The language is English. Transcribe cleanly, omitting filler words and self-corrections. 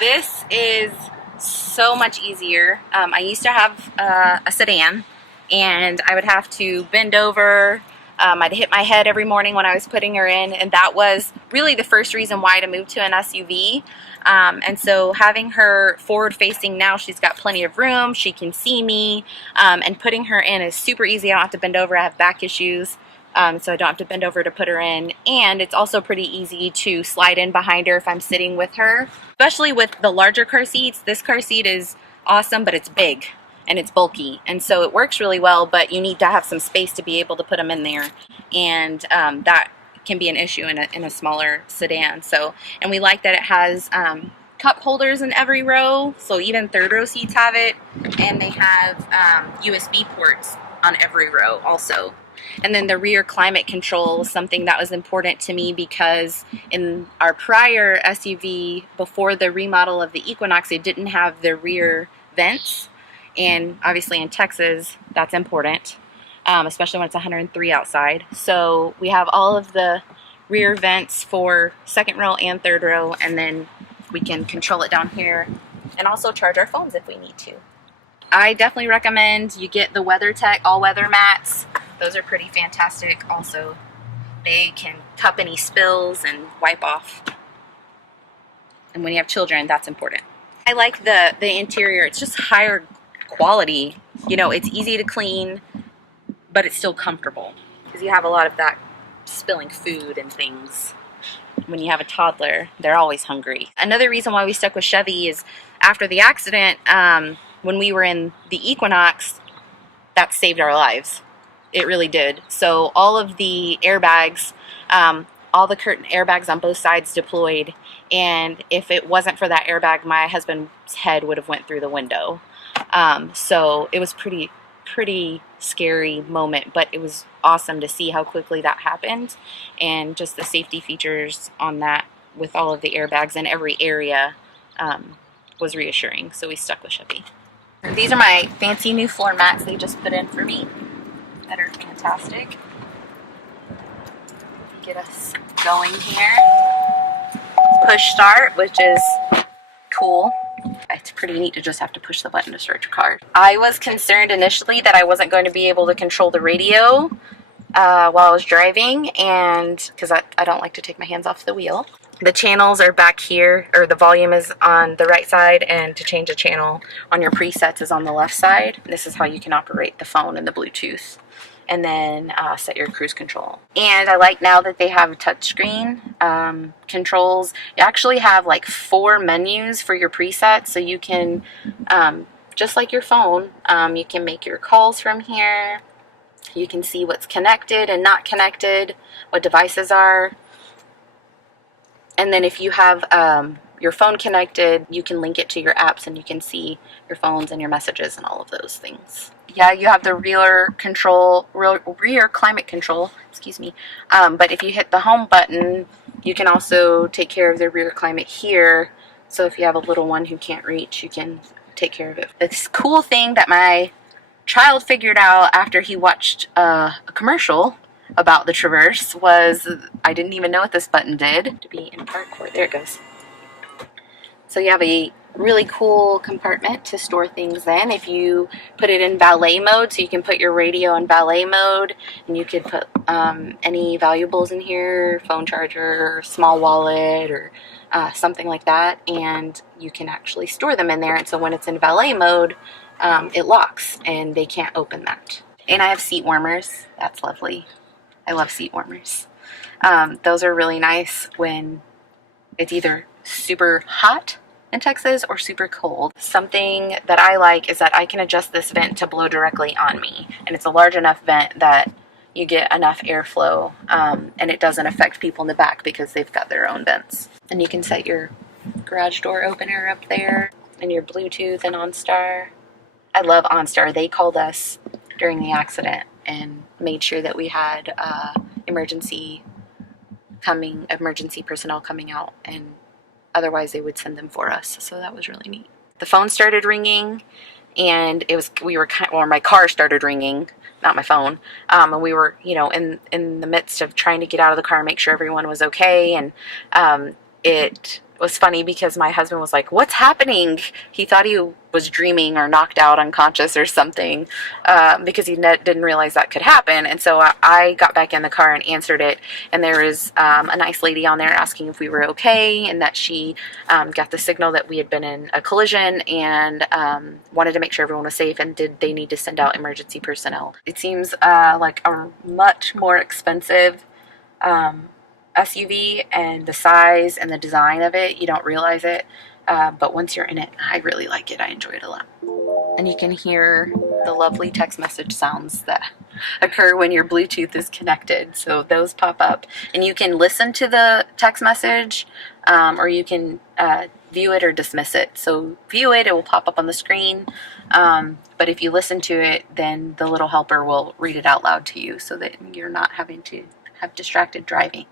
This is so much easier. I used to have a sedan, and I would have to bend over. I'd hit my head every morning when I was putting her in, and that was really the first reason why to move to an SUV. And so having her forward facing now, she's got plenty of room, she can see me, and putting her in is super easy. I don't have to bend over. I have back issues, so I don't have to bend over to put her in, and it's also pretty easy to slide in behind her if I'm sitting with her. Especially with the larger car seats, this car seat is awesome, but it's big and it's bulky, and so it works really well, but you need to have some space to be able to put them in there, and that can be an issue in a smaller sedan. So, and we like that it has cup holders in every row, so even third row seats have it, and they have USB ports on every row also. And then the rear climate control was something that was important to me because in our prior SUV, before the remodel of the Equinox, it didn't have the rear vents. And obviously in Texas, that's important, especially when it's 103 outside. So we have all of the rear vents for second row and third row, and then we can control it down here and also charge our phones if we need to. I definitely recommend you get the WeatherTech all-weather mats. Those are pretty fantastic. Also, they can cup any spills and wipe off. And when you have children, that's important. I like the interior. It's just higher quality. You know, it's easy to clean, but it's still comfortable because you have a lot of that spilling food and things. When you have a toddler, they're always hungry. Another reason why we stuck with Chevy is after the accident, when we were in the Equinox, that saved our lives. It really did. So all of the airbags, all the curtain airbags on both sides deployed, and if it wasn't for that airbag, my husband's head would have went through the window. So it was pretty scary moment, but it was awesome to see how quickly that happened, and just the safety features on that with all of the airbags in every area was reassuring. So we stuck with Chevy. These are my fancy new floor mats they just put in for me that are fantastic. Get us going here. Push start, which is cool. It's pretty neat to just have to push the button to start your car. I was concerned initially that I wasn't going to be able to control the radio while I was driving, and because I don't like to take my hands off the wheel. The channels are back here, or the volume is on the right side, and to change a channel on your presets is on the left side. This is how you can operate the phone and the Bluetooth, and then set your cruise control. And I like now that they have touchscreen controls. You actually have like 4 menus for your presets, so you can, just like your phone, you can make your calls from here. You can see what's connected and not connected, what devices are. And then if you have your phone connected, you can link it to your apps and you can see your phones and your messages and all of those things. Yeah, you have the rear climate control, excuse me. But if you hit the home button, you can also take care of the rear climate here. So if you have a little one who can't reach, you can take care of it. This cool thing that my child figured out after he watched a commercial about the Traverse was, I didn't even know what this button did. To be in park court, there it goes. So you have a really cool compartment to store things in. If you put it in valet mode, so you can put your radio in valet mode, and you could put any valuables in here, phone charger, small wallet, or something like that, and you can actually store them in there. And so when it's in valet mode, it locks and they can't open that. And I have seat warmers. That's lovely. I love seat warmers. Those are really nice when it's either super hot in Texas or super cold. Something that I like is that I can adjust this vent to blow directly on me, and it's a large enough vent that you get enough airflow, and it doesn't affect people in the back because they've got their own vents. And you can set your garage door opener up there, and your Bluetooth and OnStar. I love OnStar. They called us during the accident and made sure that we had emergency personnel coming out, and otherwise they would send them for us. So that was really neat. The phone started ringing, and my car started ringing, not my phone. And we were, in the midst of trying to get out of the car and make sure everyone was okay. And it was funny because my husband was like, "What's happening?" He thought he was dreaming or knocked out unconscious or something, because he didn't realize that could happen. And so I got back in the car and answered it, and there was a nice lady on there asking if we were okay, and that she got the signal that we had been in a collision, and wanted to make sure everyone was safe, and did they need to send out emergency personnel. It seems like a much more expensive SUV, and the size and the design of it, you don't realize it, but once you're in it, I really like it. I enjoy it a lot. And you can hear the lovely text message sounds that occur when your Bluetooth is connected. So those pop up, and you can listen to the text message, or you can view it or dismiss it. So view it, it will pop up on the screen, but if you listen to it, then the little helper will read it out loud to you, so that you're not having to have distracted driving.